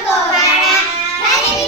పడుకోవాడా మరి నీ